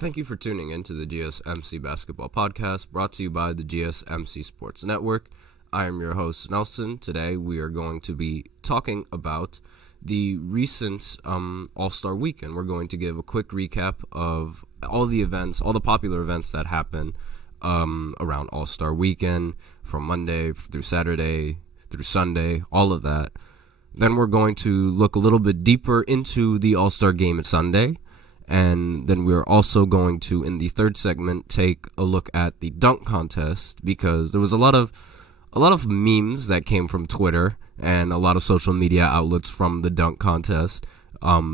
Thank you for tuning in to the GSMC Basketball Podcast, brought to you by the GSMC Sports Network. I am your host, Nelson. Today we are going to be talking about the recent All-Star Weekend. We're going to give a quick recap of all the events, all the popular events that happen around All-Star Weekend, from Monday through Saturday through Sunday, all of that. Then we're going to look a little bit deeper into the All-Star Game at Sunday. And then we're also going to, in the third segment, take a look at the dunk contest, because there was a lot of memes that came from Twitter and a lot of social media outlets from the dunk contest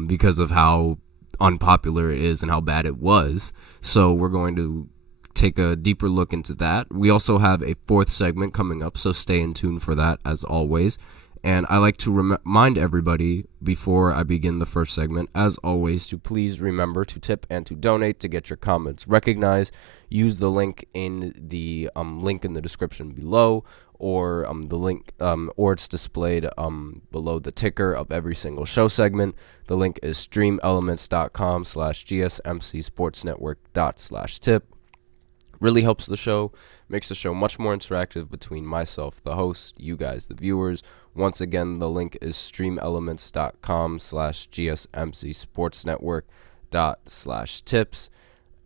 because of how unpopular it is and how bad it was. So we're going to take a deeper look into that. We also have a fourth segment coming up, so stay in tune for that as always. And I like to remind everybody before I begin the first segment, as always, to please remember to tip and to donate to get your comments recognized. Use the link in the link in the description below, or the link, or it's displayed below the ticker of every single show segment. The link is streamelements.com/GSMC-sportsnetwork./tip. Really helps the show, makes the show much more interactive between myself, the host, you guys, the viewers. Once again, the link is streamelements.com/GSMC-sportsnetwork./tips.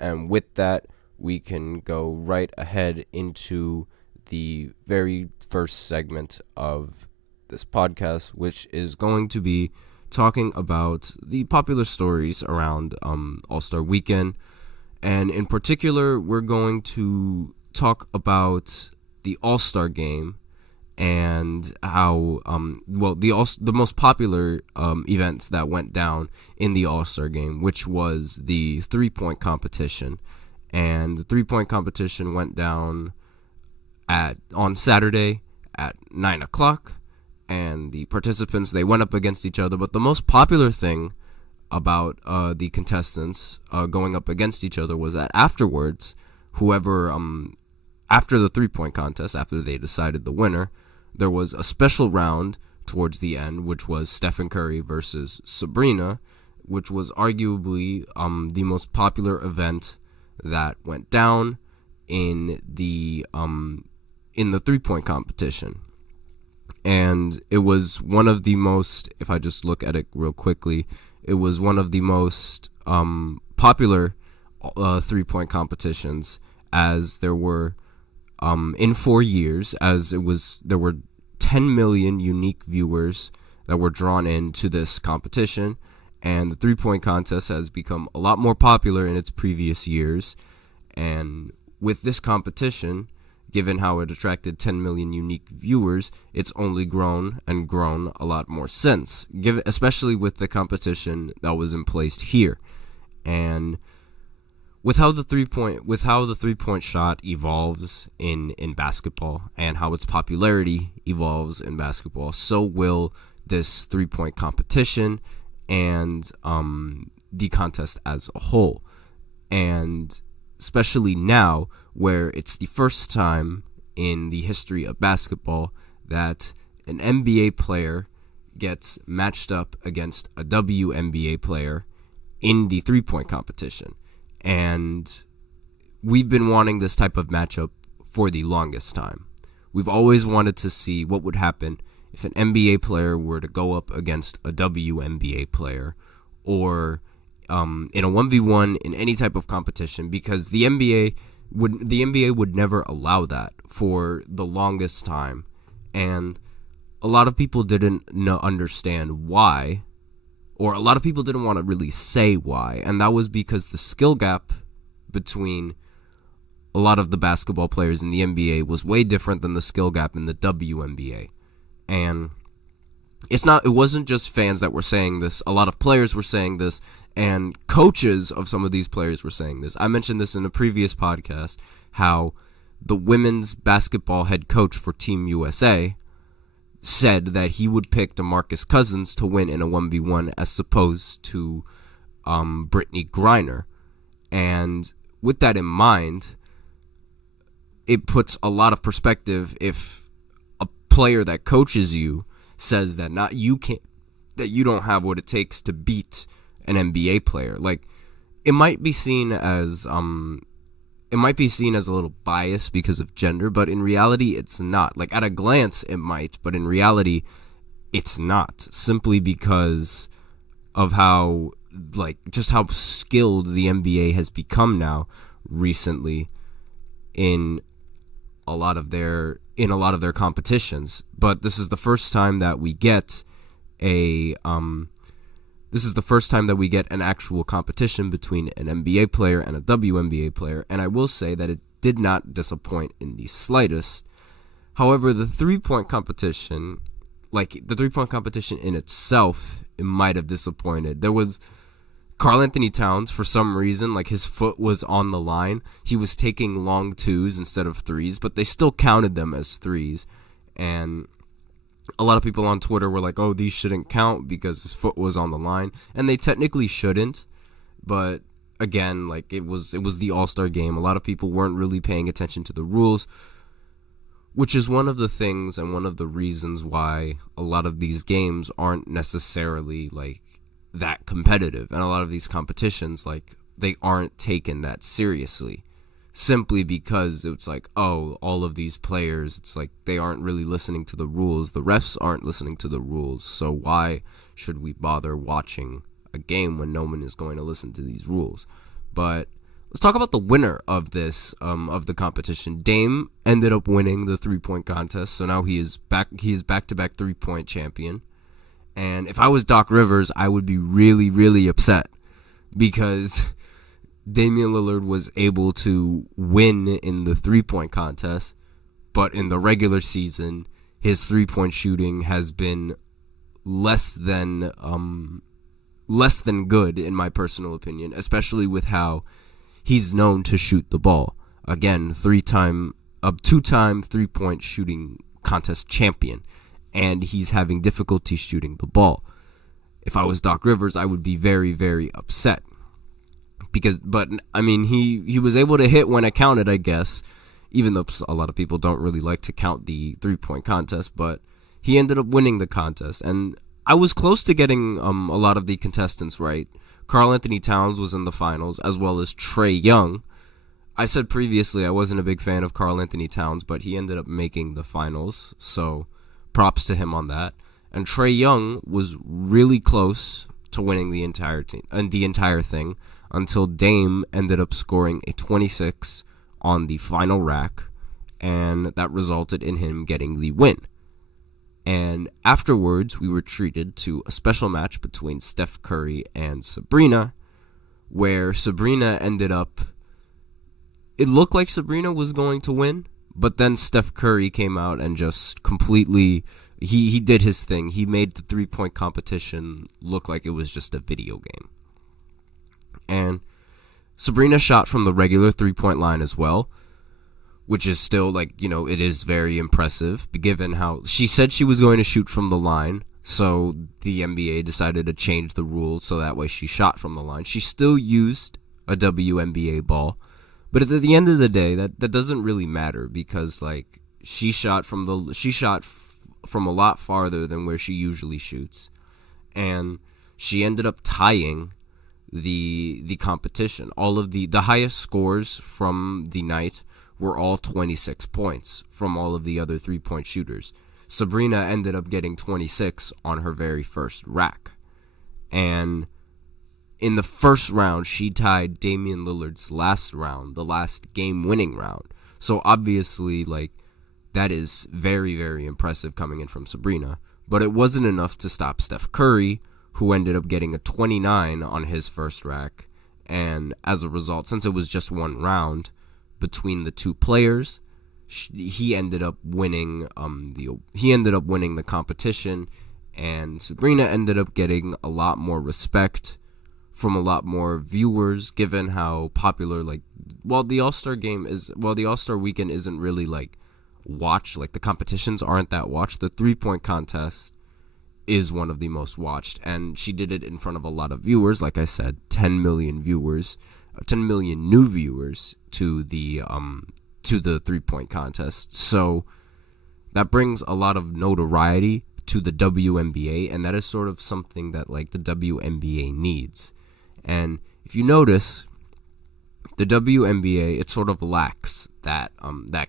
And with that, we can go right ahead into the very first segment of this podcast, which is going to be talking about the popular stories around All-Star Weekend. And in particular, we're going to talk about the All-Star Game and how, the most popular events that went down in the All-Star Game, which was the three-point competition. And the three-point competition went down on Saturday at 9 o'clock, and the participants, they went up against each other. But the most popular thing about the contestants going up against each other was that afterwards, whoever, after the three-point contest, after they decided the winner, there was a special round towards the end, which was Stephen Curry versus Sabrina, which was arguably the most popular event that went down in the three-point competition. And it was one of the most, if I just look at it real quickly, it was one of the most popular three-point competitions, as there were in 4 years, there were 10 million unique viewers that were drawn into this competition, and the three-point contest has become a lot more popular in its previous years. And with this competition, given how it attracted 10 million unique viewers, it's only grown and grown a lot more since, especially with the competition that was in place here. And with how the three-point shot evolves in basketball, and how its popularity evolves in basketball, so will this three-point competition and the contest as a whole. And especially now, where it's the first time in the history of basketball that an NBA player gets matched up against a WNBA player in the three-point competition. And we've been wanting this type of matchup for the longest time. We've always wanted to see what would happen if an NBA player were to go up against a WNBA player, or in a 1v1 in any type of competition, because the NBA would never allow that for the longest time. And a lot of people didn't understand why, or a lot of people didn't want to really say why, and that was because the skill gap between a lot of the basketball players in the NBA was way different than the skill gap in the WNBA. And it wasn't just fans that were saying this. A lot of players were saying this, and coaches of some of these players were saying this. I mentioned this in a previous podcast, how the women's basketball head coach for Team USA said that he would pick DeMarcus Cousins to win in a 1v1 as opposed to Brittany Griner. And with that in mind, it puts a lot of perspective if a player that coaches you says that you don't have what it takes to beat an NBA player. Like, it might be seen as a little biased because of gender, but in reality it's not. Like, at a glance it might, but in reality it's not, simply because of how, like, just how skilled the NBA has become now recently in a lot of their competitions. But this is the first time that we get an actual competition between an NBA player and a WNBA player, and I will say that it did not disappoint in the slightest. However, the three-point competition in itself, it might have disappointed. There was Karl Anthony Towns, for some reason, like, his foot was on the line. He was taking long twos instead of threes, but they still counted them as threes. And a lot of people on Twitter were like, oh, these shouldn't count because his foot was on the line. And they technically shouldn't. But again, like, it was the All-Star game. A lot of people weren't really paying attention to the rules, which is one of the things and one of the reasons why a lot of these games aren't necessarily, like, that competitive, and a lot of these competitions, like, they aren't taken that seriously, simply because it's like, oh, all of these players, it's like they aren't really listening to the rules, the refs aren't listening to the rules, so why should we bother watching a game when no one is going to listen to these rules? But let's talk about the winner of this of the competition. Dame ended up winning the 3-point contest, so now he is back-to-back 3-point champion. And if I was Doc Rivers, I would be really, really upset because Damian Lillard was able to win in the 3-point contest, but in the regular season, his 3-point shooting has been less than good, in my personal opinion, especially with how he's known to shoot the ball. Again, two-time 3-point shooting contest champion. And he's having difficulty shooting the ball. If I was Doc Rivers, I would be very, very upset. But I mean, he was able to hit when it counted, I guess, even though a lot of people don't really like to count the 3-point contest, but he ended up winning the contest. And I was close to getting a lot of the contestants right. Karl Anthony Towns was in the finals, as well as Trae Young. I said previously I wasn't a big fan of Karl Anthony Towns, but he ended up making the finals, so props to him on that. And Trae Young was really close to winning the entire thing until Dame ended up scoring a 26 on the final rack, and that resulted in him getting the win. And afterwards, we were treated to a special match between Steph Curry and Sabrina, where Sabrina ended up... It looked like Sabrina was going to win, but then Steph Curry came out and just completely, he did his thing. He made the 3-point competition look like it was just a video game. And Sabrina shot from the regular 3-point line as well, which is still, like, you know, it is very impressive, given how she said she was going to shoot from the line, so the NBA decided to change the rules so that way she shot from the line. She still used a WNBA ball, but at the end of the day, that doesn't really matter because, like, she shot from a lot farther than where she usually shoots, and she ended up tying the competition. All of the highest scores from the night were all 26 points from all of the other 3-point shooters. Sabrina ended up getting 26 on her very first rack, and in the first round, she tied Damian Lillard's last round, the last game-winning round. So obviously, like, that is very, very impressive coming in from Sabrina. But it wasn't enough to stop Steph Curry, who ended up getting a 29 on his first rack. And as a result, since it was just one round between the two players, he ended up winning the competition, and Sabrina ended up getting a lot more respect from a lot more viewers, given how popular, like, while the All-Star weekend isn't really, like, watched, like, the competitions aren't that watched, the 3-point contest is one of the most watched, and she did it in front of a lot of viewers. Like I said, 10 million new viewers to the 3-point contest. So that brings a lot of notoriety to the WNBA, and that is sort of something that, like, the WNBA needs. And if you notice, the WNBA, it sort of lacks that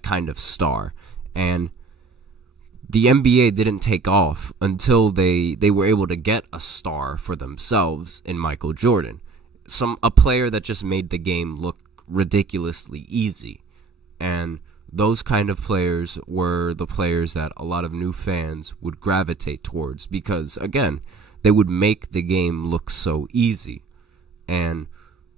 kind of star, and the NBA didn't take off until they were able to get a star for themselves in Michael Jordan, a player that just made the game look ridiculously easy. And those kind of players were the players that a lot of new fans would gravitate towards because, again, they would make the game look so easy. And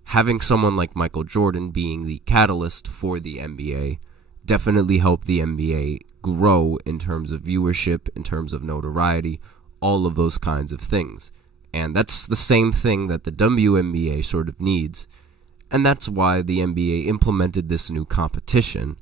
having someone like Michael Jordan being the catalyst for the NBA definitely helped the NBA grow in terms of viewership, in terms of notoriety, all of those kinds of things. And that's the same thing that the WNBA sort of needs. And that's why the NBA implemented this new competition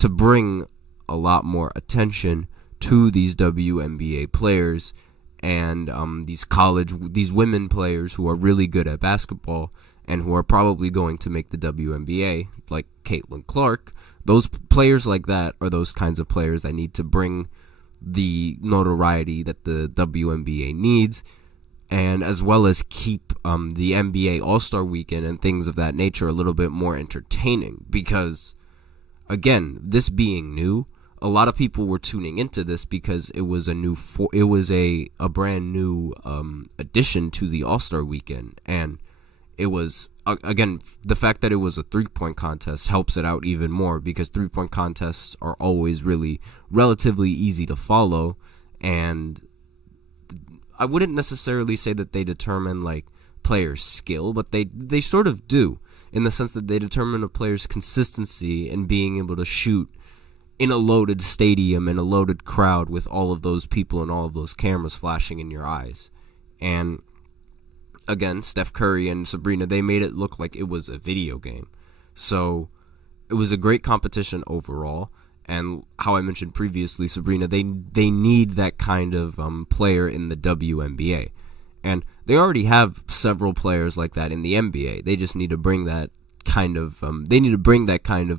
to bring a lot more attention to these WNBA players and these women players who are really good at basketball and who are probably going to make the WNBA, like Caitlin Clark. Those players like that are those kinds of players that need to bring the notoriety that the WNBA needs, and as well as keep the NBA Allstar weekend and things of that nature a little bit more entertaining. Because, again, this being new, a lot of people were tuning into this because it was a brand new addition to the All-Star weekend, and it was, again, the fact that it was a 3-point contest helps it out even more because 3-point contests are always really relatively easy to follow, and I wouldn't necessarily say that they determine like players' skill, but they sort of do, in the sense that they determine a player's consistency in being able to shoot in a loaded stadium, in a loaded crowd with all of those people and all of those cameras flashing in your eyes. And again, Steph Curry and Sabrina, they made it look like it was a video game. So it was a great competition overall. And how I mentioned previously, Sabrina, they need that kind of player in the WNBA. And they already have several players like that in the NBA. They just need to bring that kind of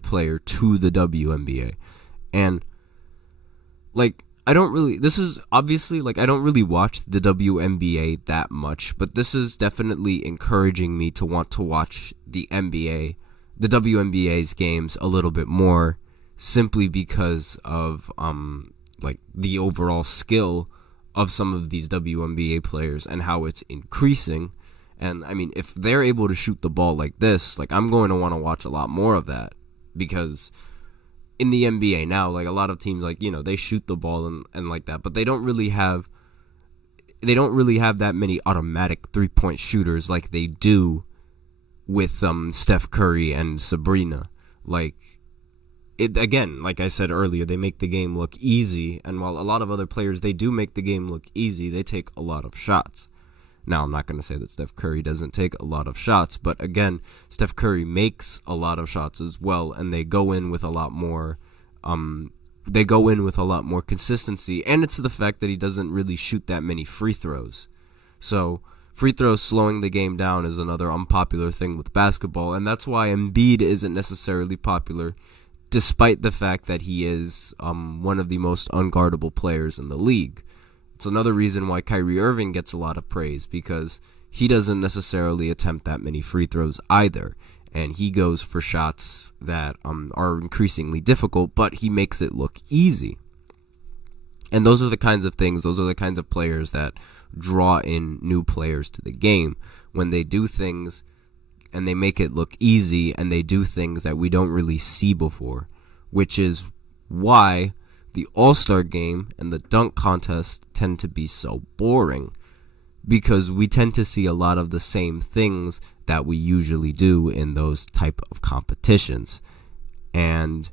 player to the WNBA. And like, I don't really watch the WNBA that much, but this is definitely encouraging me to want to watch the WNBA's games a little bit more, simply because of like the overall skill of some of these WNBA players and how it's increasing. And I mean, if they're able to shoot the ball like this, like, I'm going to want to watch a lot more of that, because in the NBA now, like, a lot of teams, like, you know, they shoot the ball and like that, but they don't really have that many automatic 3-point shooters like they do with Steph Curry and Sabrina. Like, it, again, like I said earlier, they make the game look easy, and while a lot of other players, they do make the game look easy, they take a lot of shots. Now, I'm not going to say that Steph Curry doesn't take a lot of shots, but again, Steph Curry makes a lot of shots as well, and they go in with a lot more consistency, and it's the fact that he doesn't really shoot that many free throws. So, free throws slowing the game down is another unpopular thing with basketball, and that's why Embiid isn't necessarily popular, despite the fact that he is one of the most unguardable players in the league. It's another reason why Kyrie Irving gets a lot of praise, because he doesn't necessarily attempt that many free throws either, and he goes for shots that are increasingly difficult, but he makes it look easy. And those are the kinds of things, those are the kinds of players that draw in new players to the game, when they do things and they make it look easy, and they do things that we don't really see before, which is why the All-Star game and the dunk contest tend to be so boring, because we tend to see a lot of the same things that we usually do in those type of competitions. And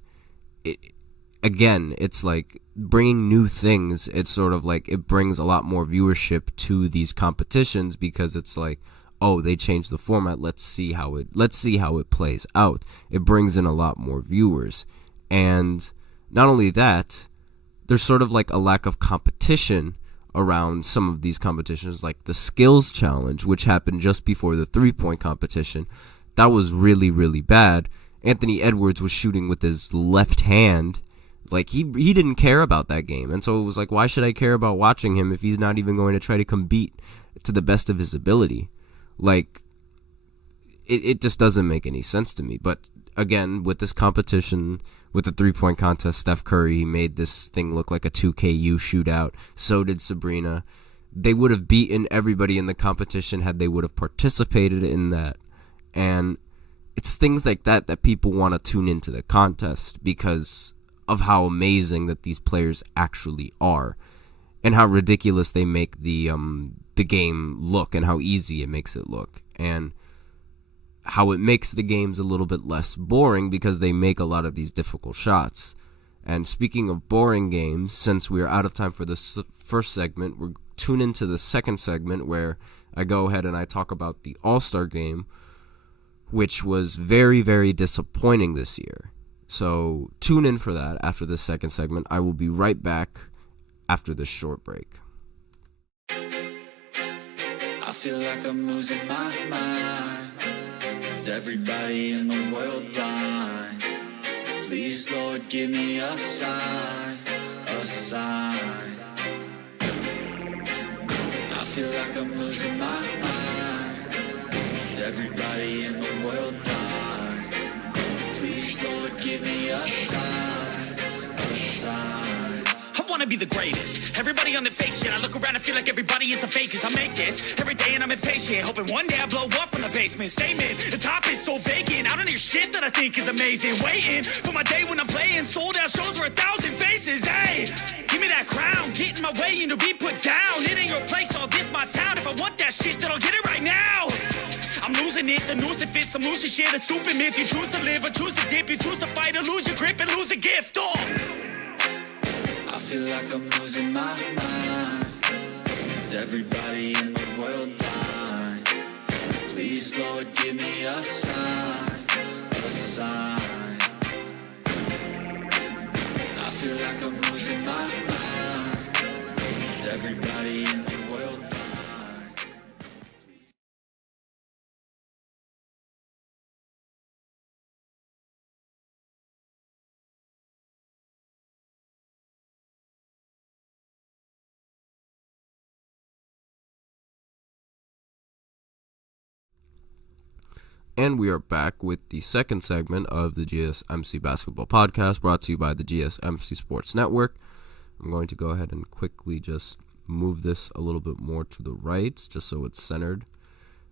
it's like bringing new things. It's sort of like it brings a lot more viewership to these competitions, because it's like, oh, they changed the format. Let's see how it plays out. It brings in a lot more viewers. And not only that, there's sort of like a lack of competition around some of these competitions, like the skills challenge, which happened just before the 3-point competition. That was really, really bad. Anthony Edwards was shooting with his left hand. Like, he didn't care about that game. And so it was like, why should I care about watching him if he's not even going to try to compete to the best of his ability? Like, it just doesn't make any sense to me. But again, with this competition, with the three-point contest, Steph Curry made this thing look like a 2KU shootout. So did Sabrina. They would have beaten everybody in the competition had they would have participated in that. And it's things like that that people want to tune into the contest because of how amazing that these players actually are and how ridiculous they make the game look and how easy it makes it look. And how it makes the games a little bit less boring because they make a lot of these difficult shots. And speaking of boring games, since we are out of time for this first segment, we're tune into the second segment where I go ahead and I talk about the All-Star game, which was very, very disappointing this year. So tune in for that after the second segment. I will be right back after this short break. I feel like I'm losing my mind. Is everybody in the world blind? Please, Lord, give me a sign, a sign. I feel like I'm losing my mind. Is everybody in the world blind? Please, Lord, give me a sign, a sign. I wanna be the greatest. Everybody on the fake shit. I look around and feel like everybody is the fakest. I make this every day and I'm impatient, hoping one day I blow up from the basement. Statement, the top is so vacant. I don't hear shit that I think is amazing. Waiting for my day when I'm playing sold out shows for 1,000 faces. Hey, give me that crown, get in my way and to be put down. It ain't your place, all this my town. If I want that shit, then I'll get it right now. I'm losing it, the noose it fits. I'm losing shit, a stupid myth. You choose to live or choose to dip. You choose to fight or lose your grip and lose a gift. Oh. I feel like I'm losing my mind. Is everybody in the world blind? Please, Lord, give me a sign, a sign. I feel like I'm losing my mind. Is everybody in the world blind? And we are back with the second segment of the GSMC Basketball Podcast, brought to you by the GSMC Sports Network. I'm going to go ahead and quickly just move this a little bit more to the right, just so it's centered.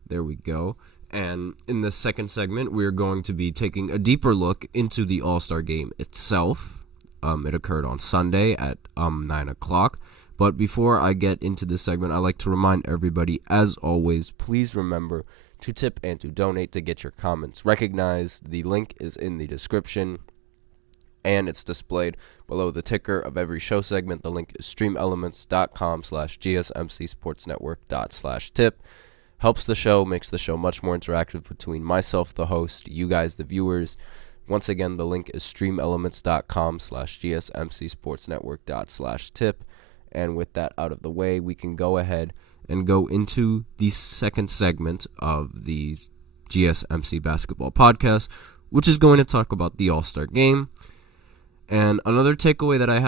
There we go. And in the second segment, we're going to be taking a deeper look into the All-Star game itself. It occurred on Sunday at 9 o'clock. But before I get into this segment, I'd like to remind everybody, as always, please remember to tip and to donate to get your comments recognized. The link is in the description, and it's displayed below the ticker of every show segment. The link is streamelements.com/GSMCSportsNetwork./tip. Helps the show, makes the show much more interactive between myself, the host, you guys, the viewers. Once again, the link is streamelements.com/GSMCSportsNetwork./tip. And with that out of the way, we can go ahead and go into the second segment of the GSMC Basketball Podcast, which is going to talk about the All-Star Game. And another takeaway that I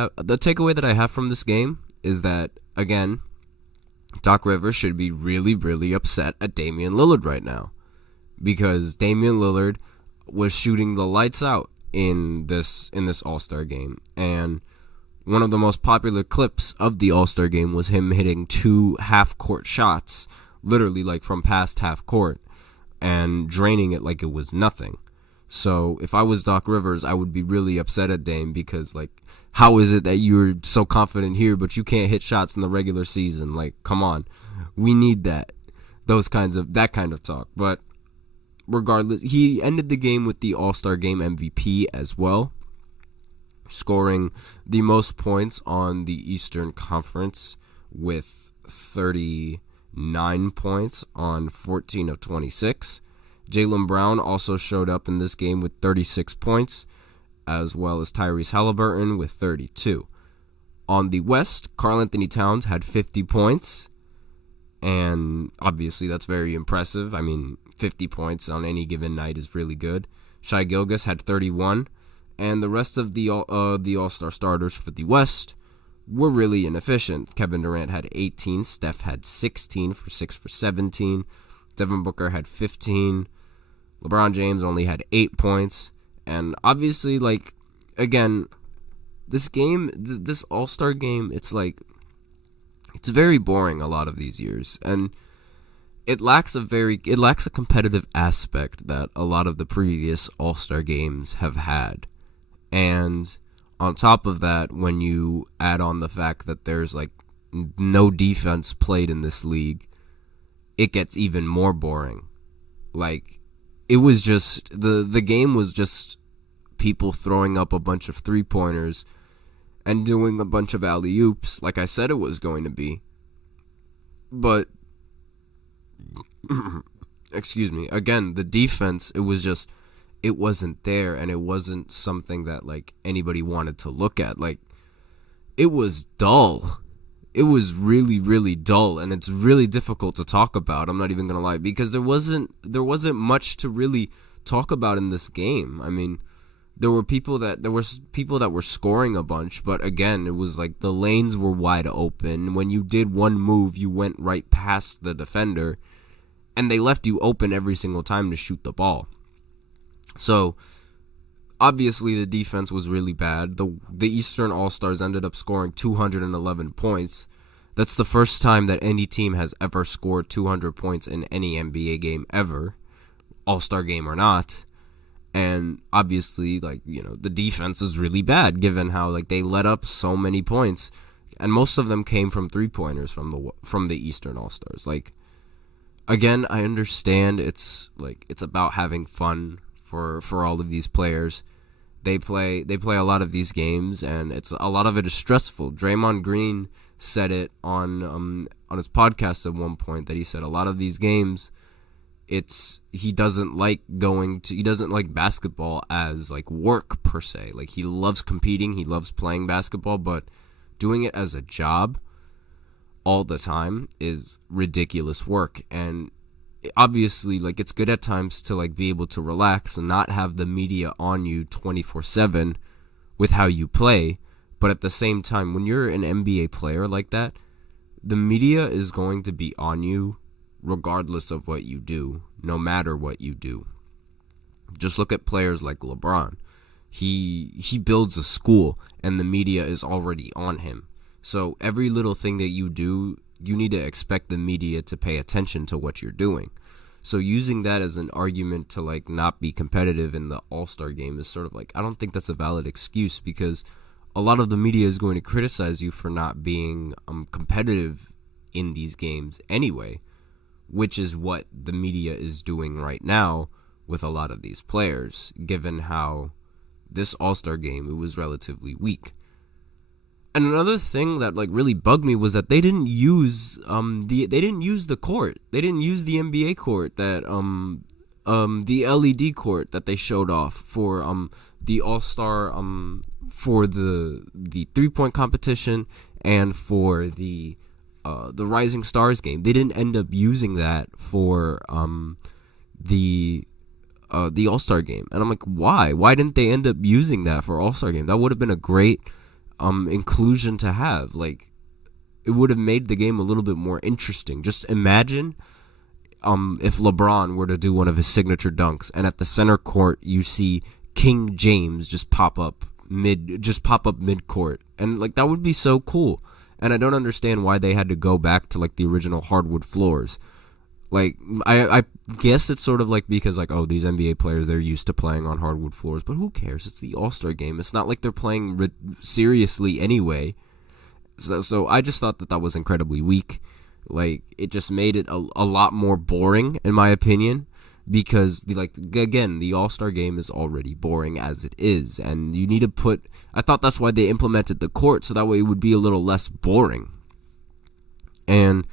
have from this game is that, again, Doc Rivers should be really, really upset at Damian Lillard right now, because Damian Lillard was shooting the lights out in this All-Star Game. And one of the most popular clips of the All-Star Game was him hitting 2 half-court shots, literally like from past half-court, and draining it like it was nothing. So if I was Doc Rivers, I would be really upset at Dame, because, like, how is it that you're so confident here, but you can't hit shots in the regular season? Like, come on. We need that kind of talk. But regardless, he ended the game with the All-Star Game MVP as well, scoring the most points on the Eastern Conference with 39 points on 14 of 26. Jaylen Brown also showed up in this game with 36 points, as well as Tyrese Halliburton with 32. On the West, Karl-Anthony Towns had 50 points, and obviously that's very impressive. I mean, 50 points on any given night is really good. Shai Gilgeous had 31. And the rest of the All-Star starters for the West were really inefficient. Kevin Durant had 18. Steph had 16 for 6 for 17. Devin Booker had 15. LeBron James only had 8 points. And obviously, like, again, this game, this All-Star game, it's like, it's very boring a lot of these years. And it lacks a competitive aspect that a lot of the previous All-Star games have had. And on top of that, when you add on the fact that there's like no defense played in this league, it gets even more boring. Like, it was just the game was just people throwing up a bunch of 3-pointers and doing a bunch of alley-oops like I said it was going to be. But excuse me, again, the defense, it wasn't there, and it wasn't something that like anybody wanted to look at. Like, it was dull. It was really, really dull, and it's really difficult to talk about. I'm not even gonna lie, because there wasn't much to really talk about in this game. I mean, there were people that were scoring a bunch, but again, it was like the lanes were wide open. When you did one move, you went right past the defender, and they left you open every single time to shoot the ball. So obviously the defense was really bad. The Eastern All-Stars ended up scoring 211 points. That's the first time that any team has ever scored 200 points in any NBA game ever, All-Star game or not. And obviously, like, you know, the defense is really bad given how like they let up so many points, and most of them came from 3-pointers from the Eastern All-Stars. Like, again, I understand it's about having fun for all of these players. They play a lot of these games, and a lot of it is stressful. Draymond Green said it on his podcast at one point, that he said a lot of these games, he doesn't like basketball as like work per se. Like, he loves competing, he loves playing basketball, but doing it as a job all the time is ridiculous work. And obviously, like, it's good at times to like be able to relax and not have the media on you 24/7 with how you play. But at the same time, when you're an NBA player like that, the media is going to be on you regardless of what you do, no matter what you do. Just look at players like LeBron. He builds a school, and the media is already on him. So every little thing that you do, you need to expect the media to pay attention to what you're doing. So using that as an argument to like not be competitive in the All-Star game is sort of like, I don't think that's a valid excuse, because a lot of the media is going to criticize you for not being competitive in these games anyway, which is what the media is doing right now with a lot of these players, given how this All-Star game, it was relatively weak. And another thing that like really bugged me was that they didn't use the court. They didn't use the NBA court, that the LED court that they showed off for the All-Star for the 3-point competition and for the Rising Stars game. They didn't end up using that for the All-Star game. And I'm like, why? Why didn't they end up using that for All-Star game? That would have been a great inclusion to have. Like, it would have made the game a little bit more interesting. Just imagine if LeBron were to do one of his signature dunks, and at the center court you see King James just pop up mid court, and like that would be so cool. And I don't understand why they had to go back to like the original hardwood floors. Like, I guess it's sort of like because like, oh, these NBA players, they're used to playing on hardwood floors, but who cares? It's the All-Star game. It's not like they're playing seriously anyway. So I just thought that was incredibly weak. Like, it just made it a lot more boring, in my opinion, because the All-Star game is already boring as it is, and you need to I thought that's why they implemented the court, so that way it would be a little less boring. And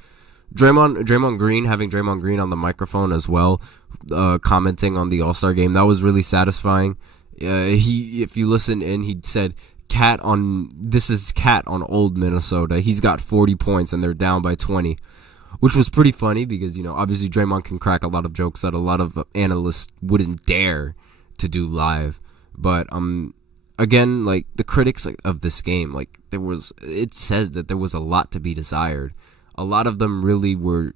Draymond Green, having Draymond Green on the microphone as well, commenting on the All-Star game, that was really satisfying. If you listen in, he said, this is Cat on old Minnesota. He's got 40 points and they're down by 20, which was pretty funny because, you know, obviously Draymond can crack a lot of jokes that a lot of analysts wouldn't dare to do live. But again, like, the critics of this game, like, it says that there was a lot to be desired. A lot of them really were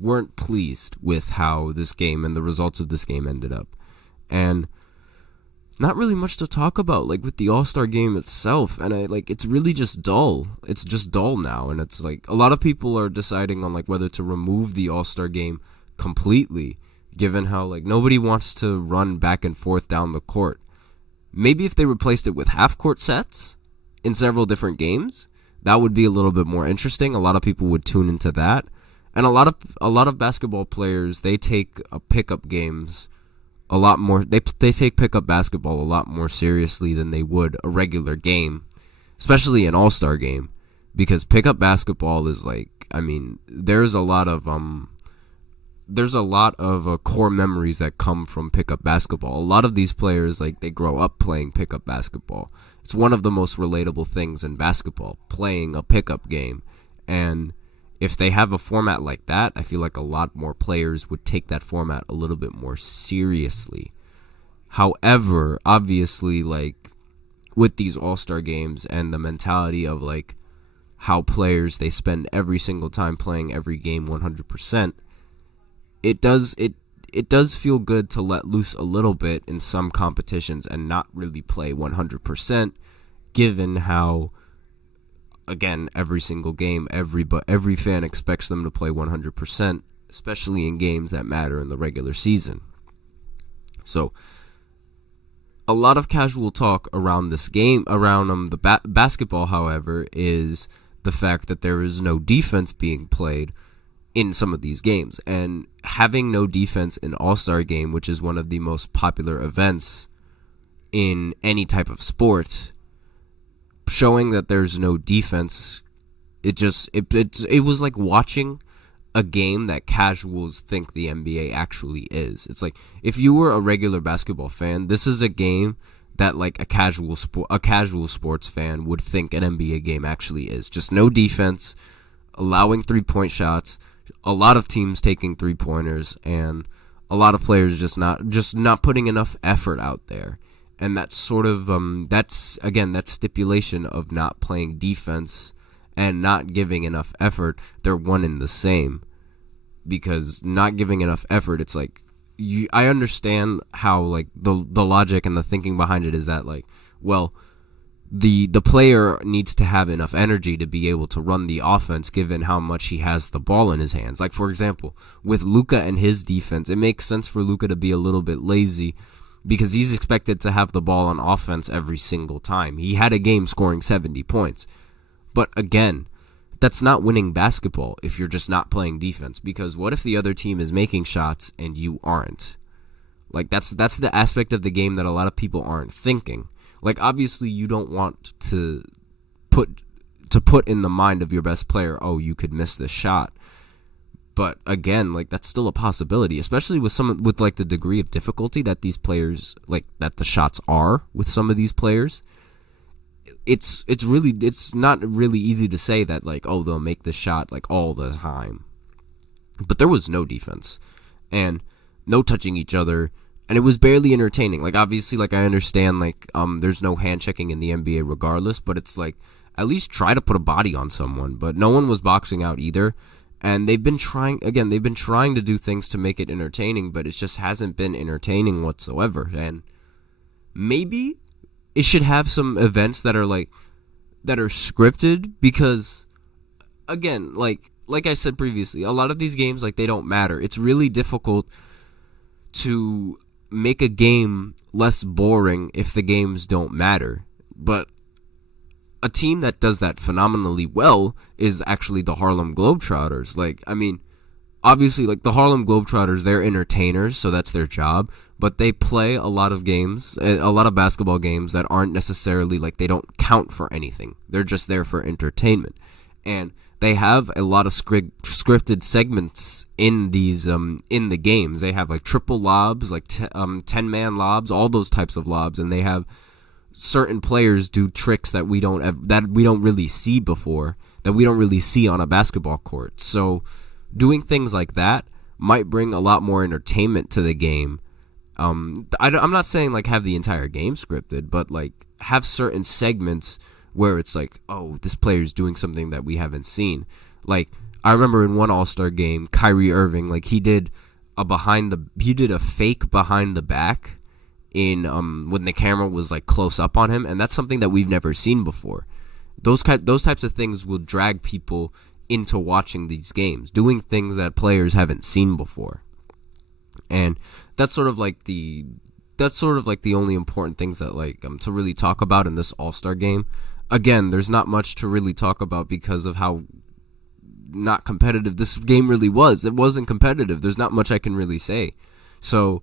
weren't pleased with how this game and the results of this game ended up. And not really much to talk about, like, with the All-Star game itself. And it's really just dull. It's just dull now. And it's like a lot of people are deciding on, like, whether to remove the All-Star game completely, given how, like, nobody wants to run back and forth down the court. Maybe if they replaced it with half-court sets in several different games, that would be a little bit more interesting. A lot of people would tune into that. And a lot of basketball players, they take pickup games a lot more. They take pickup basketball a lot more seriously than they would a regular game, especially an All-Star game, because pickup basketball is like, I mean, there's a lot of core memories that come from pickup basketball. A lot of these players, like, they grow up playing pickup basketball. It's one of the most relatable things in basketball, playing a pickup game. And if they have a format like that, I feel like a lot more players would take that format a little bit more seriously. However, obviously, like, with these All-Star games and the mentality of, like, how players, they spend every single time playing every game 100%, it does feel good to let loose a little bit in some competitions and not really play 100%, given how, again, every single game, every fan expects them to play 100%, especially in games that matter in the regular season. So, a lot of casual talk around this game, around the basketball, however, is the fact that there is no defense being played in some of these games. And having no defense in All-Star game, which is one of the most popular events in any type of sport, showing that there's no defense, it was like watching a game that casuals think the NBA actually is. It's like, if you were a regular basketball fan, this is a game that, like, a casual sports fan would think an NBA game actually is. Just no defense, allowing 3-point shots, a lot of teams taking 3-pointers, and a lot of players just not putting enough effort out there. And that's sort of that stipulation of not playing defense and not giving enough effort, they're one and the same. Because not giving enough effort, it's like, I understand how, like, the logic and the thinking behind it is that, like, well, the player needs to have enough energy to be able to run the offense given how much he has the ball in his hands. Like, for example, with Luka and his defense, it makes sense for Luka to be a little bit lazy because he's expected to have the ball on offense every single time. He had a game scoring 70 points. But again, that's not winning basketball if you're just not playing defense, because what if the other team is making shots and you aren't? Like, that's the aspect of the game that a lot of people aren't thinking. Like, obviously you don't want to put in the mind of your best player, oh, you could miss this shot. But again, like, that's still a possibility, especially with like the degree of difficulty that these players, like, that the shots are with some of these players. It's not really easy to say that, like, oh, they'll make the shot, like, all the time. But there was no defense and no touching each other, and it was barely entertaining. Like, obviously, like, I understand, like, there's no hand checking in the NBA regardless, but it's like, at least try to put a body on someone. But no one was boxing out either. And they've been trying to do things to make it entertaining, but it just hasn't been entertaining whatsoever. And maybe it should have some events that are scripted, because, again, like I said previously, a lot of these games, like, they don't matter. It's really difficult to make a game less boring if the games don't matter. But a team that does that phenomenally well is actually the Harlem Globetrotters. Like, I mean, obviously, like, the Harlem Globetrotters, they're entertainers, so that's their job, but they play a lot of games, a lot of basketball games that aren't necessarily, like, they don't count for anything. They're just there for entertainment. And they have a lot of scripted segments in these in the games. They have, like, triple lobs, like 10-man lobs, all those types of lobs, and they have certain players do tricks that we don't really see before, that we don't really see on a basketball court. So doing things like that might bring a lot more entertainment to the game. I'm not saying, like, have the entire game scripted, but, like, have certain segments where it's like, oh, this player's doing something that we haven't seen. Like, I remember in one All-Star game, Kyrie Irving, like he did a fake behind the back in when the camera was like close up on him, and that's something that we've never seen before. Those types of things will drag people into watching these games, doing things that players haven't seen before. And that's sort of like the only important things that to really talk about in this All-Star game. Again, there's not much to really talk about because of how not competitive this game really was. It wasn't competitive. There's not much I can really say. So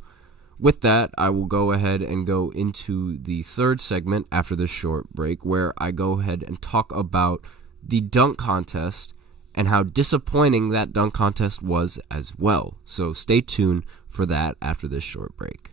with that, I will go ahead and go into the third segment after this short break, where I go ahead and talk about the dunk contest and how disappointing that dunk contest was as well. So stay tuned for that after this short break.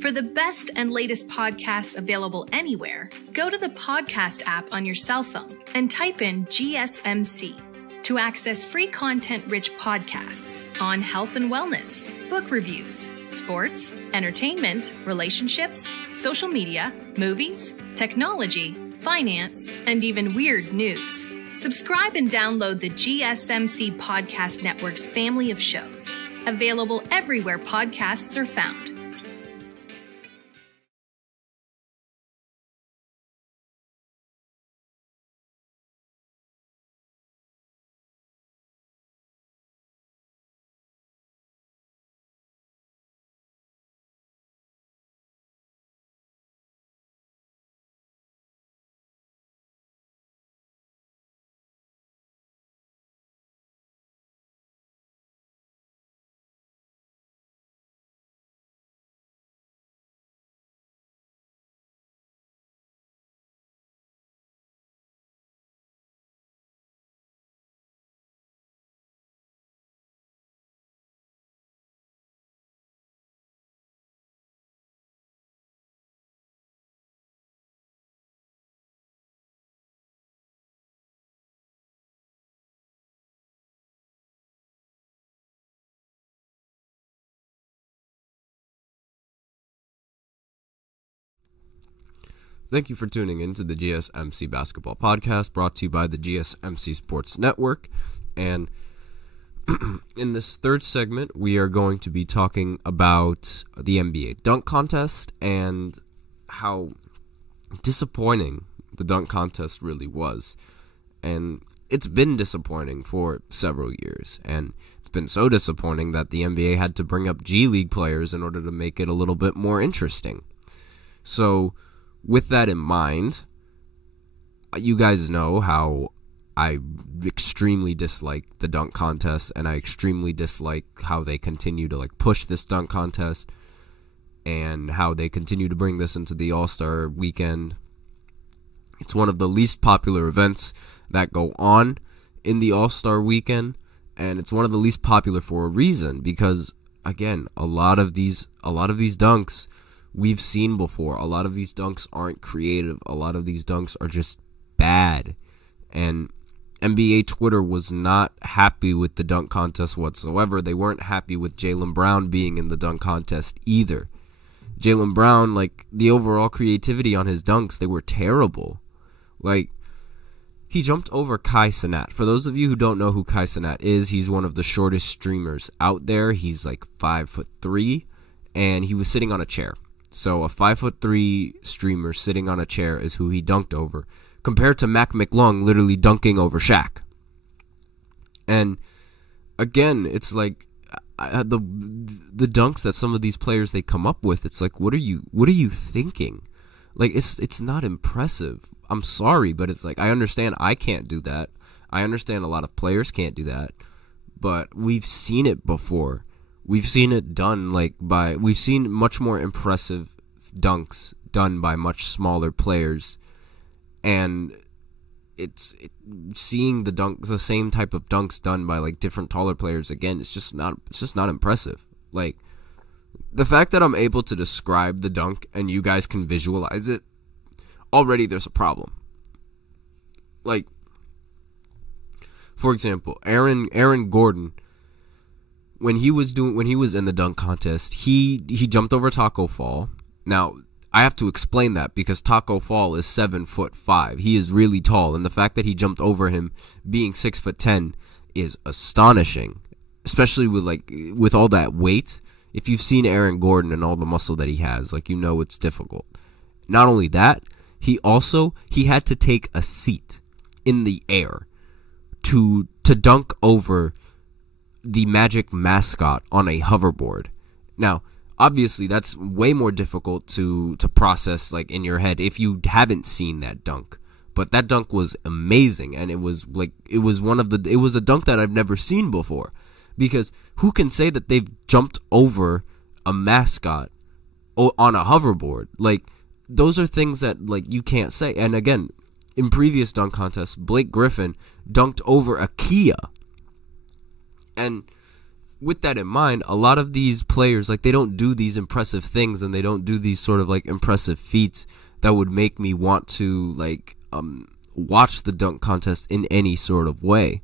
For the best and latest podcasts available anywhere, go to the podcast app on your cell phone and type in GSMC to access free content-rich podcasts on health and wellness, book reviews, sports, entertainment, relationships, social media, movies, technology, finance, and even weird news. Subscribe and download the GSMC Podcast Network's family of shows, available everywhere podcasts are found. Thank you for tuning in to the GSMC Basketball Podcast, brought to you by the GSMC Sports Network. And in this third segment, we are going to be talking about the NBA dunk contest and how disappointing the dunk contest really was. And it's been disappointing for several years. And it's been so disappointing that the NBA had to bring up G League players in order to make it a little bit more interesting. So with that in mind, you guys know how I extremely dislike the dunk contest, and I extremely dislike how they continue to push this dunk contest and how they continue to bring this into the All-Star weekend. It's one of the least popular events that go on in the All-Star weekend, and it's one of the least popular for a reason, because again, a lot of these dunks we've seen before. A lot of these dunks aren't creative. A lot of these dunks are just bad. And NBA Twitter was not happy with the dunk contest whatsoever. They weren't happy with Jaylen Brown being in the dunk contest either. Jaylen Brown, the overall creativity on his dunks, they were terrible. He jumped over Kai Cenat. For those of you who don't know who Kai Cenat is, he's one of the shortest streamers out there. He's 5'3", and he was sitting on a chair. So a 5'3" streamer sitting on a chair is who he dunked over, compared to Mac McClung literally dunking over Shaq. And again, it's the dunks that some of these players they come up with. It's what are you thinking? It's not impressive. I'm sorry, but it's I understand I can't do that. I understand a lot of players can't do that, but we've seen it before. We've seen it done we've seen much more impressive dunks done by much smaller players, and seeing the same type of dunks done by different taller players again. It's just not impressive. The fact that I'm able to describe the dunk and you guys can visualize it, already there's a problem. For example, Aaron Gordon. When he was in the dunk contest, he jumped over Taco Fall. Now, I have to explain that because Taco Fall is 7'5". He is really tall, and the fact that he jumped over him being 6'10" is astonishing, especially with all that weight. If you've seen Aaron Gordon and all the muscle that he has, it's difficult. Not only that, he had to take a seat in the air to dunk over the Magic mascot on a hoverboard. Now, obviously, that's way more difficult to process in your head if you haven't seen that dunk. But that dunk was amazing, and it was a dunk that I've never seen before. Because who can say that they've jumped over a mascot on a hoverboard? Those are things that you can't say. And again, in previous dunk contests, Blake Griffin dunked over a Kia. And with that in mind, a lot of these players, they don't do these impressive things, and they don't do these sort of impressive feats that would make me want to watch the dunk contest in any sort of way.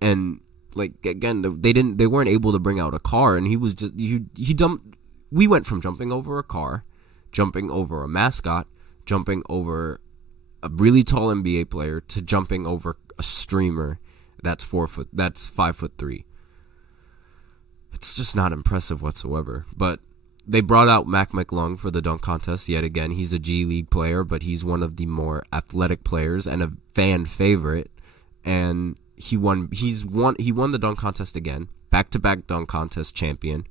And again, they weren't able to bring out a car, and he was just he dumped. We went from jumping over a car, jumping over a mascot, jumping over a really tall NBA player, to jumping over a streamer that's 5'3". It's just not impressive whatsoever. But they brought out Mac McClung for the dunk contest yet again. He's a G League player, but he's one of the more athletic players and a fan favorite. And he won the dunk contest again, back-to-back dunk contest champion,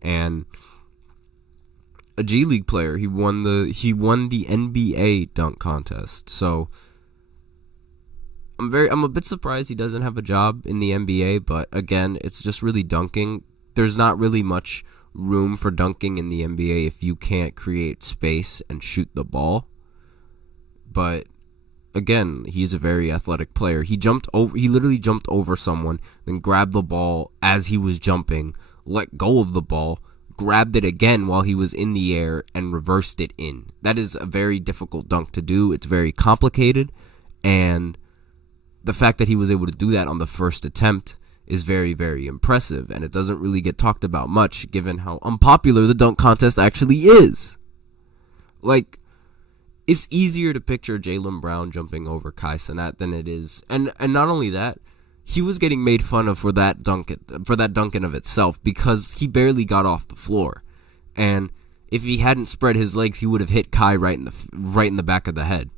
and a G League player. He won the NBA dunk contest. So I'm a bit surprised he doesn't have a job in the NBA, but again, it's just really dunking. There's not really much room for dunking in the NBA if you can't create space and shoot the ball. But again, he's a very athletic player. He literally jumped over someone, then grabbed the ball as he was jumping, let go of the ball, grabbed it again while he was in the air, and reversed it in. That is a very difficult dunk to do. It's very complicated, and the fact that he was able to do that on the first attempt is very, very impressive, and it doesn't really get talked about much given how unpopular the dunk contest actually is. It's easier to picture Jaylen Brown jumping over Kai Cenat than it is, and not only that, he was getting made fun of for that dunk in of itself because he barely got off the floor, and if he hadn't spread his legs, he would have hit Kai right in the back of the head.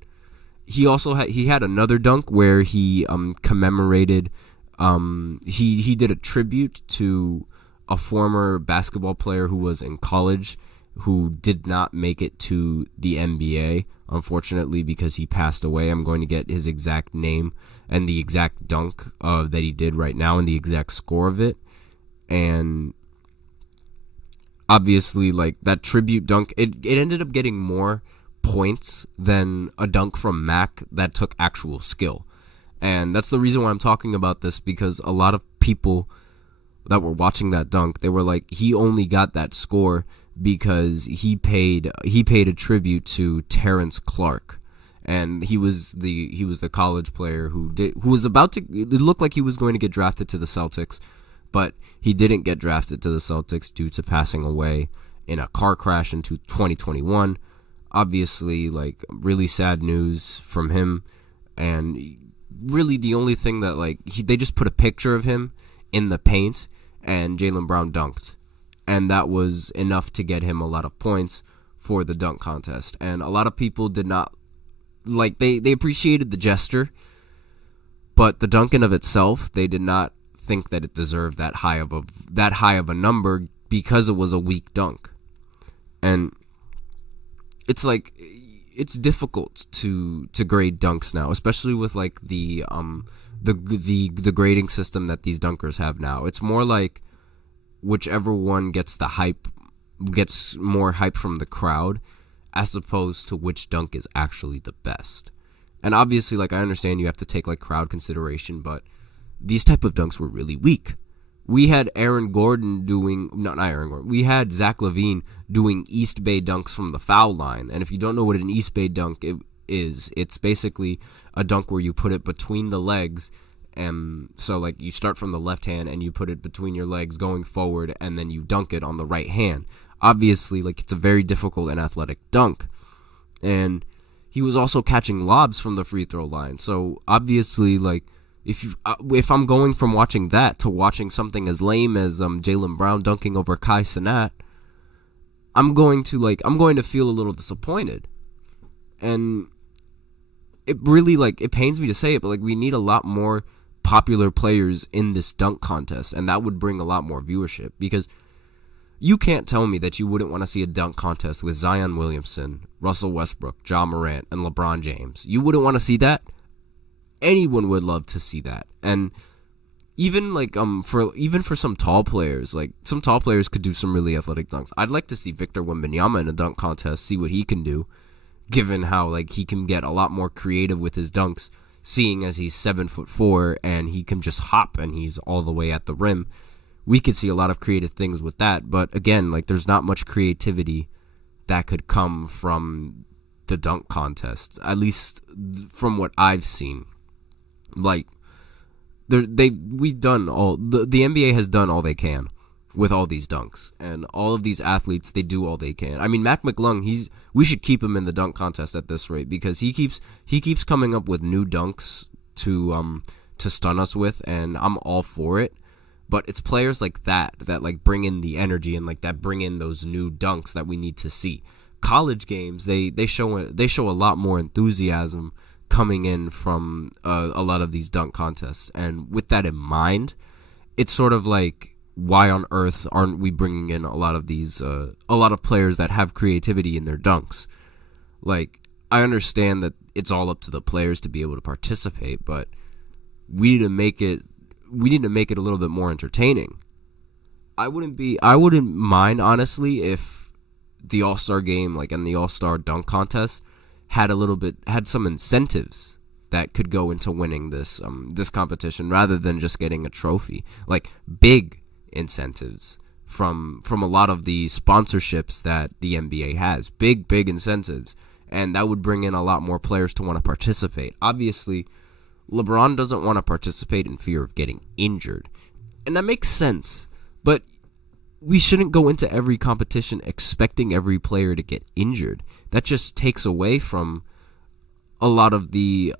He also had another dunk where he commemorated. He did a tribute to a former basketball player who was in college who did not make it to the NBA, unfortunately, because he passed away. I'm going to get his exact name and the exact dunk that he did right now and the exact score of it. And obviously, that tribute dunk, it ended up getting more points than a dunk from Mac that took actual skill. And that's the reason why I'm talking about this, because a lot of people that were watching that dunk, they were like, he only got that score because he paid a tribute to Terrence Clark, and he was the college player who was about to, it looked like he was going to get drafted to the Celtics, but he didn't get drafted to the Celtics due to passing away in a car crash in 2021. Obviously, really sad news from him, and really the only thing that they just put a picture of him in the paint and Jaylen Brown dunked, and that was enough to get him a lot of points for the dunk contest. And a lot of people did not they appreciated the gesture, but the dunk in of itself, they did not think that it deserved that high of a number because it was a weak dunk. And it's it's difficult to grade dunks now, especially with the grading system that these dunkers have now. It's more like whichever one gets more hype from the crowd, as opposed to which dunk is actually the best. And obviously, I understand you have to take crowd consideration, but these type of dunks were really weak. We had we had Zach LaVine doing East Bay dunks from the foul line. And if you don't know what an East Bay dunk is, it's basically a dunk where you put it between the legs. And so you start from the left hand and you put it between your legs going forward, and then you dunk it on the right hand. obviously, like, it's a very difficult and athletic dunk. And he was also catching lobs from the free throw line. So obviously, like, if I'm going from watching that to watching something as lame as Jaylen Brown dunking over Kai Cenat, I'm going to feel a little disappointed. And it really, like, it pains me to say it, but, like, we need a lot more popular players in this dunk contest, and that would bring a lot more viewership, because you can't tell me that you wouldn't want to see a dunk contest with Zion Williamson, Russell Westbrook, Ja Morant, and LeBron James. You wouldn't want to see that? Anyone would love to see that. And even like for some tall players, like some tall players could do some really athletic dunks. I'd like to see Victor Wembanyama in a dunk contest, see what he can do, given how like he can get a lot more creative with his dunks, seeing as he's 7'4" and he can just hop and he's all the way at the rim. We could see a lot of creative things with that, but again, like there's not much creativity that could come from the dunk contest, at least from what I've seen. Like the NBA has done all they can with all these dunks, and all of these athletes, they do all they can. I mean, Mac McClung, we should keep him in the dunk contest at this rate, because he keeps coming up with new dunks to stun us with, and I'm all for it. But it's players like that like bring in the energy and like that bring in those new dunks that we need to see. College games, they show a lot more enthusiasm coming in from a lot of these dunk contests, and with that in mind, it's sort of like, why on earth aren't we bringing in a lot of players that have creativity in their dunks? Like, I understand that it's all up to the players to be able to participate, but we need to make it a little bit more entertaining. I wouldn't mind, honestly, if the All-Star game, like, and the All-Star dunk contest had some incentives that could go into winning this competition, rather than just getting a trophy. Like, big incentives from a lot of the sponsorships that the NBA has. Big incentives. And that would bring in a lot more players to want to participate. Obviously, LeBron doesn't want to participate in fear of getting injured. And that makes sense. But we shouldn't go into every competition expecting every player to get injured. That just takes away from a lot of the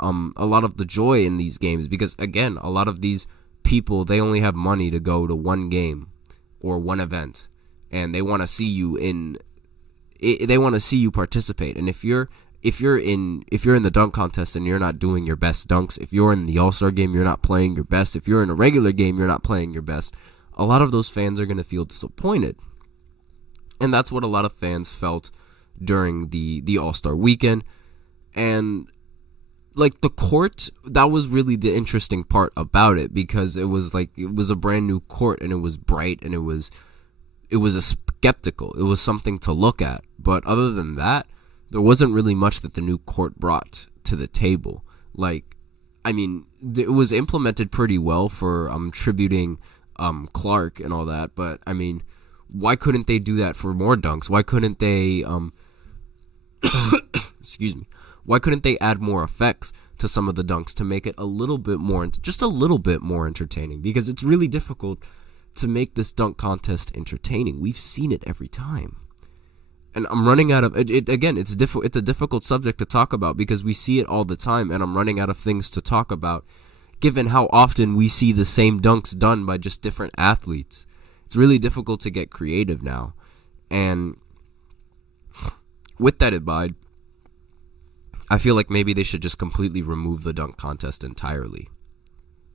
joy in these games, because again, a lot of these people, they only have money to go to one game or one event, and they want to see you participate. And if you're in the dunk contest and you're not doing your best dunks, if you're in the All-Star game, you're not playing your best, if you're in a regular game, you're not playing your best, a lot of those fans are going to feel disappointed. And that's what a lot of fans felt during the All-Star weekend. And like the court, that was really the interesting part about it, because it was a brand new court, and it was bright, and it was a spectacle. It was something to look at. But other than that, there wasn't really much that the new court brought to the table. Like, I mean, it was implemented pretty well for tributing Clark and all that, but I mean, why couldn't they do that for more dunks? Why couldn't they excuse me, why couldn't they add more effects to some of the dunks to make it just a little bit more entertaining? Because it's really difficult to make this dunk contest entertaining. We've seen it every time, and I'm running out of it. Again, it's a difficult subject to talk about, because we see it all the time, and I'm running out of things to talk about, given how often we see the same dunks done by just different athletes. It's really difficult to get creative now. And with that in mind, I feel like maybe they should just completely remove the dunk contest entirely.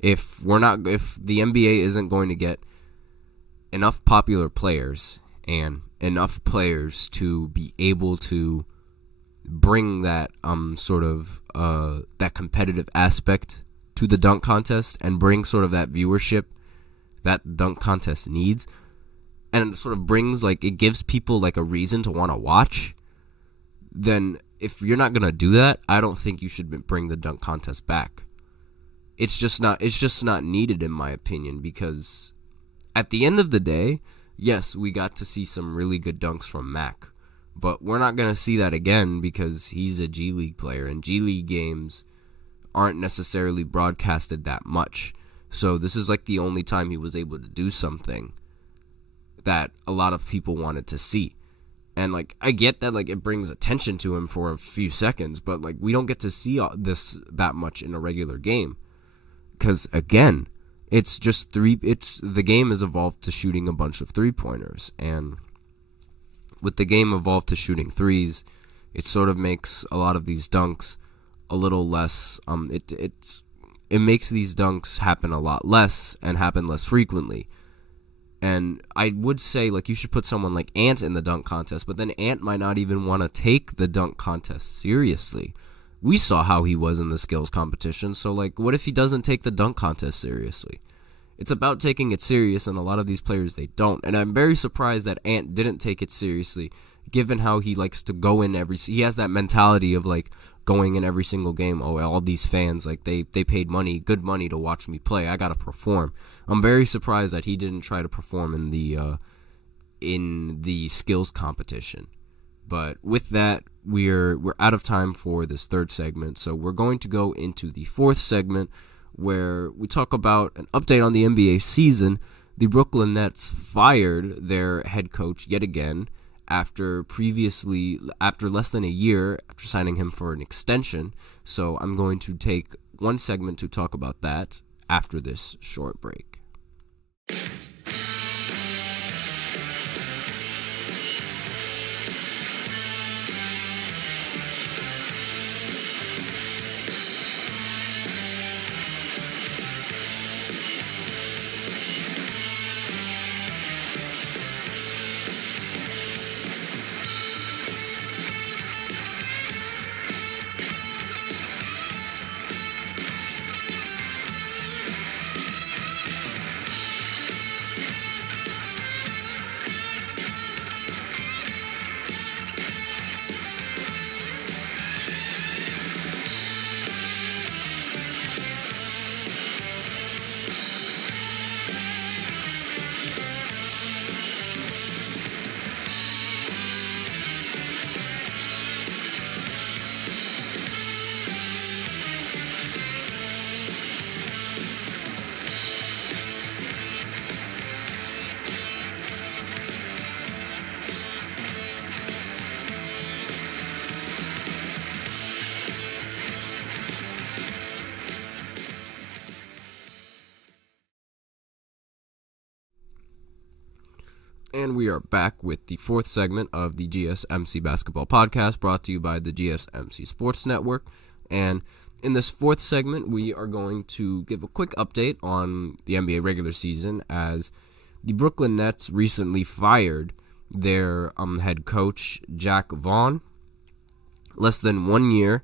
If the NBA isn't going to get enough popular players and enough players to be able to bring that that competitive aspect to the dunk contest, and bring sort of that viewership that dunk contest needs, and it sort of brings, like, it gives people like a reason to want to watch, then if you're not going to do that, I don't think you should bring the dunk contest back. It's just not needed, in my opinion, because at the end of the day, yes, we got to see some really good dunks from Mac, but we're not going to see that again, because he's a G League player, and G League games aren't necessarily broadcasted that much. So this is like the only time he was able to do something that a lot of people wanted to see. And, like, I get that, like, it brings attention to him for a few seconds, but, like, we don't get to see this that much in a regular game. Because, again, the game has evolved to shooting a bunch of three-pointers. And with the game evolved to shooting threes, it sort of makes a lot of these dunks a little less, it makes these dunks happen a lot less and happen less frequently. And I would say, like, you should put someone like Ant in the dunk contest, but then Ant might not even want to take the dunk contest seriously. We saw how he was in the skills competition, so, like, what if he doesn't take the dunk contest seriously? It's about taking it serious, and a lot of these players, they don't. And I'm very surprised that Ant didn't take it seriously, given how he likes to go in he has that mentality of, like, going in every single game. Oh, all these fans, like, they paid good money to watch me play. I gotta perform. I'm very surprised that he didn't try to perform in the skills competition. But with that, we're out of time for this third segment, so we're going to go into the fourth segment, where we talk about an update on the NBA season. The Brooklyn Nets fired their head coach yet again after less than a year after signing him for an extension. So I'm going to take one segment to talk about that after this short break. And we are back with the fourth segment of the GSMC Basketball Podcast, brought to you by the GSMC Sports Network. And in this fourth segment, we are going to give a quick update on the NBA regular season, as the Brooklyn Nets recently fired their head coach, Jack Vaughn, less than 1 year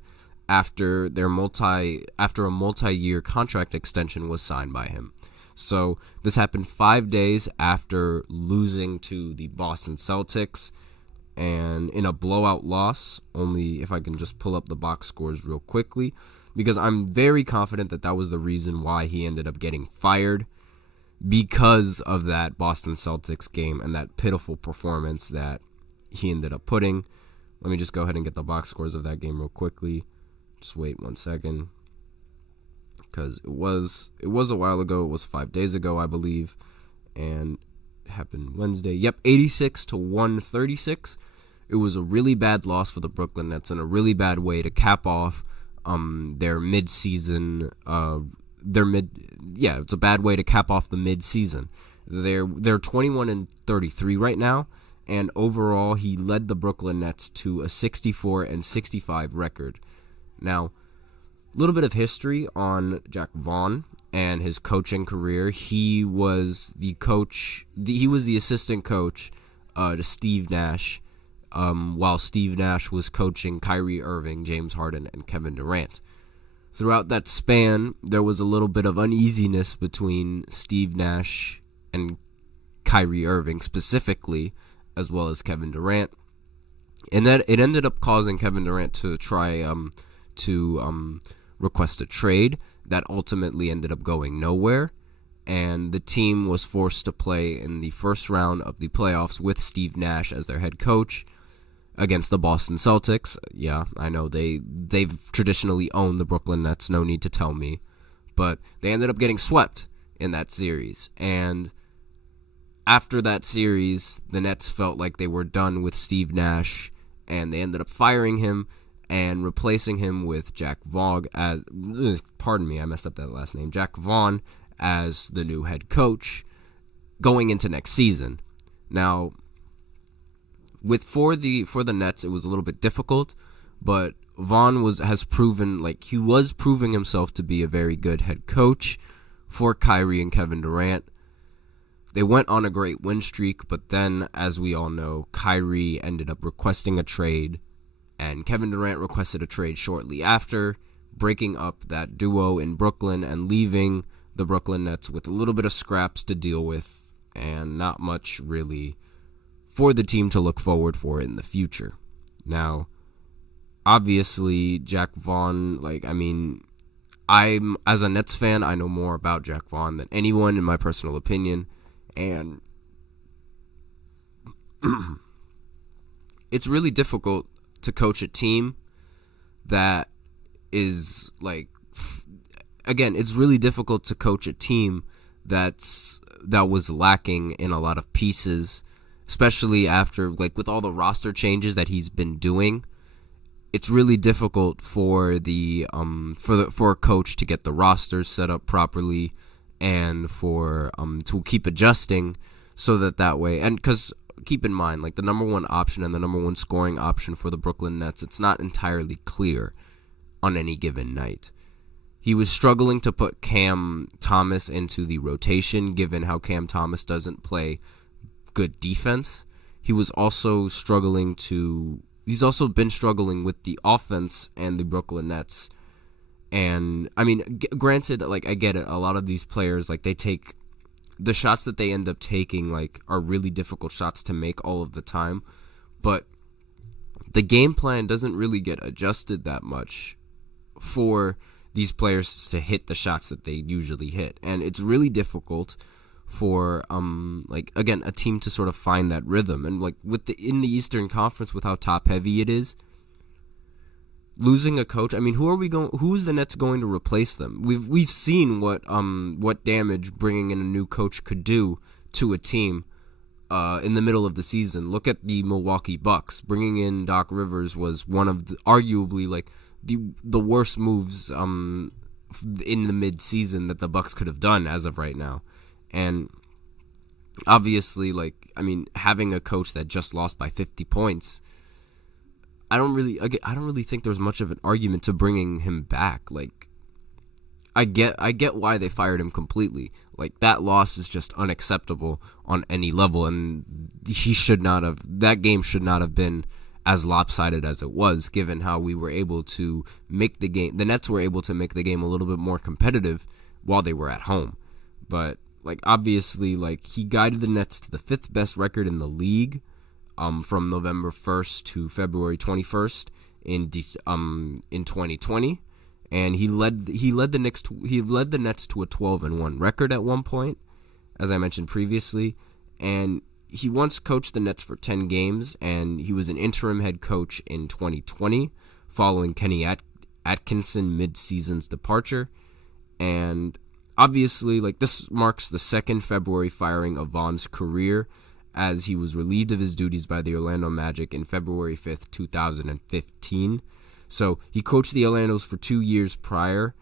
after a multi-year contract extension was signed by him. So this happened 5 days after losing to the Boston Celtics, and in a blowout loss. Only if I can just pull up the box scores real quickly, because I'm very confident that was the reason why he ended up getting fired, because of that Boston Celtics game and that pitiful performance that he ended up putting. Let me just go ahead and get the box scores of that game real quickly. Just wait 1 second. Because it was a while ago. It was 5 days ago, I believe, and it happened Wednesday. Yep, 86-136. It was a really bad loss for the Brooklyn Nets and a really bad way to cap off their mid-season. It's a bad way to cap off the mid-season. They're 21-33 right now, and overall he led the Brooklyn Nets to a 64-65 record. Now, a little bit of history on Jack Vaughn and his coaching career. He was the assistant coach to Steve Nash, while Steve Nash was coaching Kyrie Irving, James Harden, and Kevin Durant. Throughout that span, there was a little bit of uneasiness between Steve Nash and Kyrie Irving specifically, as well as Kevin Durant, and that it ended up causing Kevin Durant to try to request a trade that ultimately ended up going nowhere, and the team was forced to play in the first round of the playoffs with Steve Nash as their head coach against the Boston Celtics. Yeah, I know they've traditionally owned the Brooklyn Nets, no need to tell me, but they ended up getting swept in that series. And after that series, the Nets felt like they were done with Steve Nash, and they ended up firing him and replacing him with Jack Vaughn as, pardon me, I messed up that last name, Jack Vaughn as the new head coach going into next season. Now, for the Nets, it was a little bit difficult, but Vaughn has proven, like, he was proving himself to be a very good head coach for Kyrie and Kevin Durant. They went on a great win streak, but then, as we all know, Kyrie ended up requesting a trade, and Kevin Durant requested a trade shortly after, breaking up that duo in Brooklyn and leaving the Brooklyn Nets with a little bit of scraps to deal with and not much really for the team to look forward for in the future. Now, obviously, Jack Vaughn, I'm, as a Nets fan, I know more about Jack Vaughn than anyone, in my personal opinion, and it's really difficult to coach a team that is, it's really difficult to coach a team that was lacking in a lot of pieces, especially after, with all the roster changes that he's been doing. It's really difficult for a coach to get the rosters set up properly and for to keep adjusting so that way. And because keep in mind, the number one option and the number one scoring option for the Brooklyn Nets, it's not entirely clear on any given night. He was struggling to put Cam Thomas into the rotation, given how Cam Thomas doesn't play good defense. He's also been struggling with the offense and the Brooklyn Nets. And, granted, I get it. A lot of these players, they take the shots that they end up taking, are really difficult shots to make all of the time. But the game plan doesn't really get adjusted that much for these players to hit the shots that they usually hit. And it's really difficult for a team to sort of find that rhythm. And in the Eastern Conference, with how top heavy it is, losing a coach, who's the Nets going to replace them? We've seen what damage bringing in a new coach could do to a team in the middle of the season. Look at the Milwaukee Bucks. Bringing in Doc Rivers was one of arguably the worst moves in the mid-season that the Bucks could have done as of right now. And obviously, having a coach that just lost by 50 points, I don't really think there's much of an argument to bringing him back. I get why they fired him completely. That loss is just unacceptable on any level, and that game should not have been as lopsided as it was, given how we were able to make the game. The Nets were able to make the game a little bit more competitive while they were at home. But obviously, he guided the Nets to the 5th best record in the league, from November 1st to February 21st in 2020, and he led the Nets to a 12-1 record at one point, as I mentioned previously. And he once coached the Nets for 10 games, and he was an interim head coach in 2020 following Kenny Atkinson mid-season's departure. And obviously, this marks the second February firing of Vaughn's career, as he was relieved of his duties by the Orlando Magic in February 5th, 2015. So he coached the Orlandos for 2 years prior,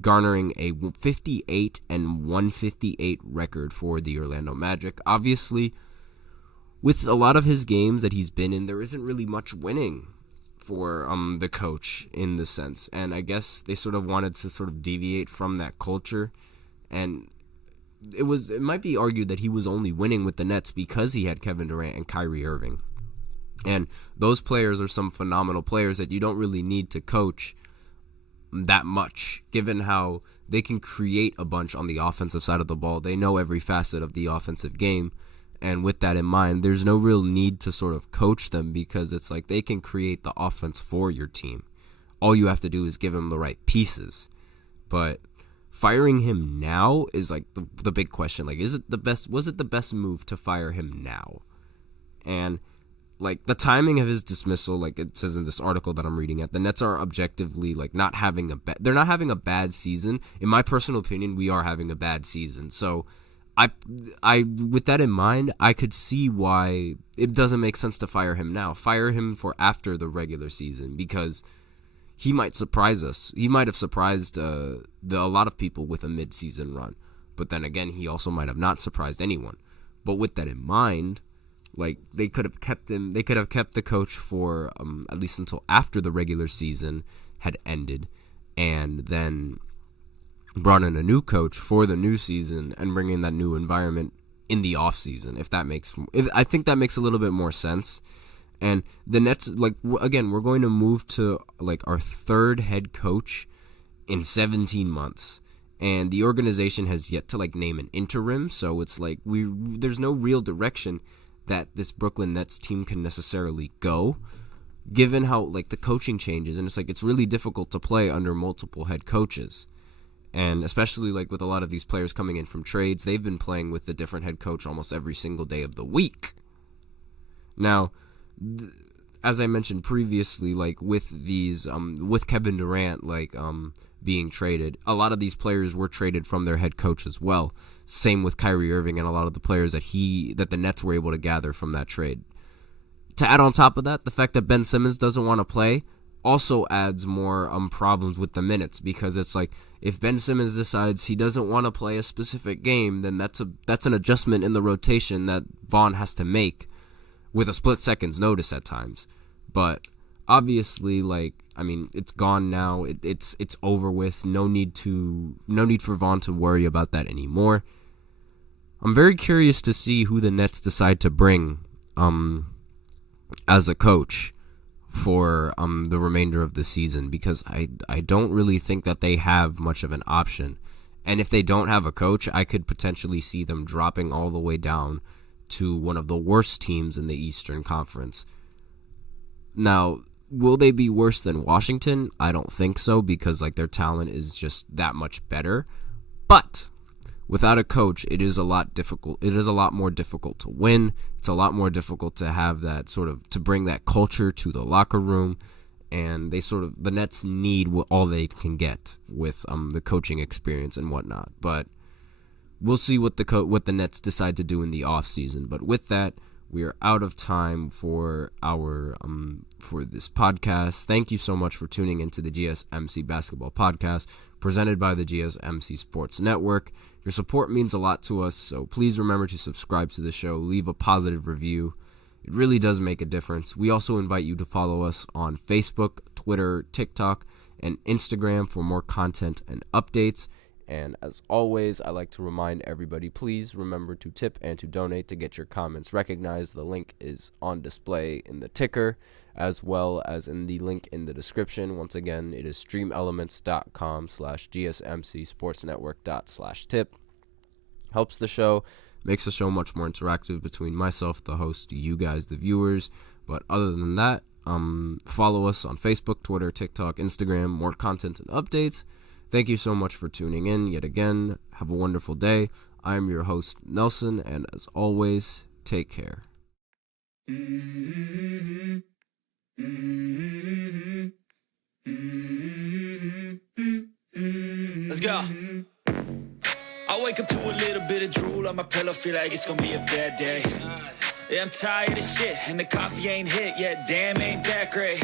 garnering a 58-158 record for the Orlando Magic. Obviously, with a lot of his games that he's been in, there isn't really much winning for the coach in the sense. And I guess they sort of wanted to sort of deviate from that culture. And it might be argued that he was only winning with the Nets because he had Kevin Durant and Kyrie Irving. And those players are some phenomenal players that you don't really need to coach that much, given how they can create a bunch on the offensive side of the ball. They know every facet of the offensive game. And with that in mind, there's no real need to sort of coach them, because it's they can create the offense for your team. All you have to do is give them the right pieces. But firing him now is the big question. Was it the best move to fire him now? And the timing of his dismissal, it says in this article that I'm reading the Nets are objectively not having they're not having a bad season. In my personal opinion, we are having a bad season. So I with that in mind, I could see why it doesn't make sense to fire him now. Fire him for after the regular season, because he might surprise us. He might have surprised a lot of people with a mid-season run. But then again, he also might have not surprised anyone. But with that in mind, like, they could have kept him. They could have kept the coach for at least until after the regular season had ended, and then brought in a new coach for the new season and bring in that new environment in the off season. I think that makes a little bit more sense. And the Nets, like, again, we're going to move to like our third head coach in 17 months. And the organization has yet to like name an interim, so it's like there's no real direction that this Brooklyn Nets team can necessarily go, given how like the coaching changes, and it's really difficult to play under multiple head coaches. And especially like with a lot of these players coming in from trades, they've been playing with a different head coach almost every single day of the week. Now, as I mentioned previously, like with these with Kevin Durant being traded, a lot of these players were traded from their head coach as well. Same with Kyrie Irving and a lot of the players that the Nets were able to gather from that trade. To add on top of that, the fact that Ben Simmons doesn't want to play also adds more problems with the minutes, because it's like if Ben Simmons decides he doesn't want to play a specific game, then that's an adjustment in the rotation that Vaughn has to make with a split second's notice at times. But obviously, it's gone now. It's over with. No need for Vaughn to worry about that anymore. I'm very curious to see who the Nets decide to bring as a coach for the remainder of the season, because I don't really think that they have much of an option. And if they don't have a coach, I could potentially see them dropping all the way down to one of the worst teams in the Eastern Conference. Now, will they be worse than Washington? I don't think so, because their talent is just that much better. But without a coach, it is a lot difficult. It is a lot more difficult to win. It's a lot more difficult to have that to bring that culture to the locker room. And the Nets need all they can get with the coaching experience and whatnot. But we'll see what the Nets decide to do in the offseason. But with that, we are out of time for our for this podcast. Thank you so much for tuning into the GSMC Basketball Podcast, presented by the GSMC Sports Network. Your support means a lot to us, so please remember to subscribe to the show, leave a positive review. It really does make a difference. We also invite you to follow us on Facebook, Twitter, TikTok, and Instagram for more content and updates. And as always, I like to remind everybody, please remember to tip and to donate to get your comments recognized. The link is on display in the ticker, as well as in the link in the description. Once again, it is streamelements.com/GSMC-sportsnetwork./tip. Helps the show, makes the show much more interactive between myself, the host, you guys, the viewers. But other than that, follow us on Facebook, Twitter, TikTok, Instagram, more content and updates. Thank you so much for tuning in yet again. Have a wonderful day. I am your host, Nelson, and as always, take care. Let's go. I wake up to a little bit of drool on my pillow, feel like it's gonna be a bad day. Yeah, I'm tired of shit, and the coffee ain't hit yet, damn, ain't that great.